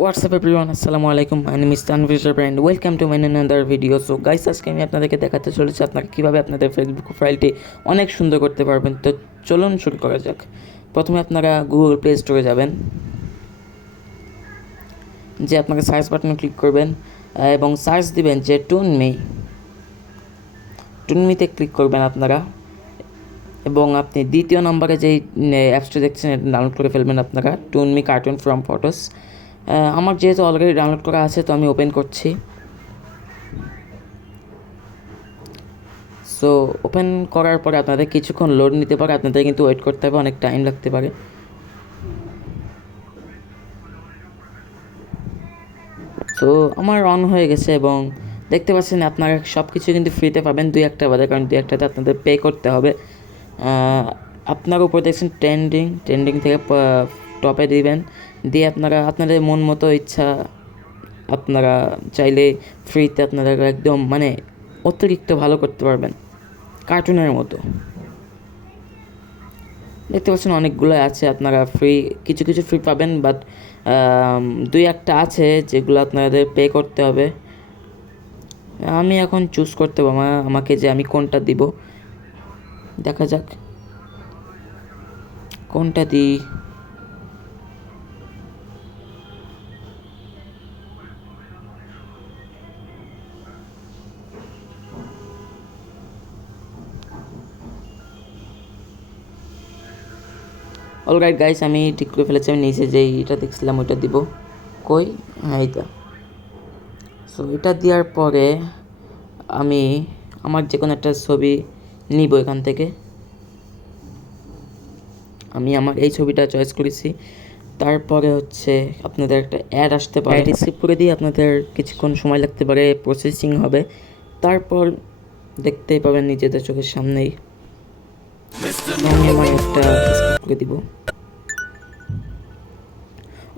What's up everyone, আসসালামু আলাইকুম my name is Tanvir brand welcome to my another video so guys আজকে আমি আপনাদেরকে দেখাতে চলেছি আপনারা কীভাবে আপনাদের ফেসবুক প্রোফাইলটি অনেক সুন্দর করতে পারবেন। তো চলুন শুরু করা যাক। প্রথমে আপনারা গুগল প্লে স্টোরে যাবেন। যে আপনাকে সার্চ বাটনে ক্লিক করবেন এবং সার্চ দিবেন যে টুনমি টুনমিতে ক্লিক করবেন আপনারা এবং আপনি দ্বিতীয় নম্বরে যেই অ্যাপসটা দেখছেন ডাউনলোড করে ফেলবেন আপনারা। টুনমি কার্টুন ফ্রম ফটোস আমার যেহেতু অলরেডি ডাউনলোড করা আছে, তো আমি ওপেন করছি। সো ওপেন করার পরে আপনাদের কিছুক্ষণ লোড নিতে পারে, আপনাদের কিন্তু ওয়েট করতে হবে, অনেক টাইম লাগতে পারে। তো আমার অন হয়ে গেছে এবং দেখতে পাচ্ছেন আপনারা সব কিছু কিন্তু ফ্রিতে পাবেন দুই একটা বাদে, কারণ দুই একটাতে আপনাদের পে করতে হবে। আপনার উপর দেখছেন ট্রেন্ডিং ট্রেন্ডিং থেকে টপে দিবেন। দিয়ে আপনারা, আপনাদের মন মতো ইচ্ছা, আপনারা চাইলে ফ্রিতে আপনারা একদম মানে অতিরিক্ত ভালো করতে পারবেন। কার্টুনের মতো। দেখতে পাচ্ছেন অনেকগুলো আছে, আপনারা ফ্রি কিছু কিছু ফ্রি পাবেন বাট দুই একটা আছে যেগুলো আপনাদের পে করতে হবে। আমি এখন চুজ করতে পারব, আমা- আমাকে যে আমি কোনটা দিব। দেখা যাক। কোনটা দিই? অলরাইট গাইস আমি ঠিক করে ফেলেছি আমি নিচে যে এটা দেখছিলাম ওইটা দিব। কই? হ্যাঁ এইটা। সো এটা দেওয়ার পরে আমি আমার যে কোনো একটা ছবি নিব এখান থেকে। আমি আমার এই ছবিটা চয়েস করেছি। তারপরে হচ্ছে আপনাদের একটা অ্যাড আসতে পারে। রিসিভ করে দিয়ে আপনাদের কিছুক্ষণ সময় লাগতে পারে প্রসেসিং হবে। তারপর দেখতেই পাবেন নিজেদের চোখের সামনেই। আমি আমার একটা করে দিব।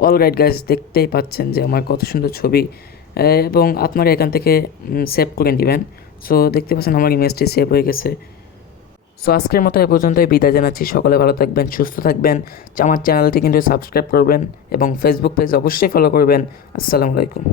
অল রাইট গাইজ দেখতেই পাচ্ছেন যে আমার কত সুন্দর ছবি। এবং আপনারা এখান থেকে সেভ করে নেবেন। সো দেখতে পাচ্ছেন আমার ইমেজটি সেভ হয়ে গেছে। সো আজকের মতো এ পর্যন্তই। বিদায় জানাচ্ছি। সকলে ভালো থাকবেন, সুস্থ থাকবেন। আমার চ্যানেলটি কিন্তু সাবস্ক্রাইব করবেন এবং ফেসবুক পেজ অবশ্যই ফলো করবেন। আসসালামু আলাইকুম।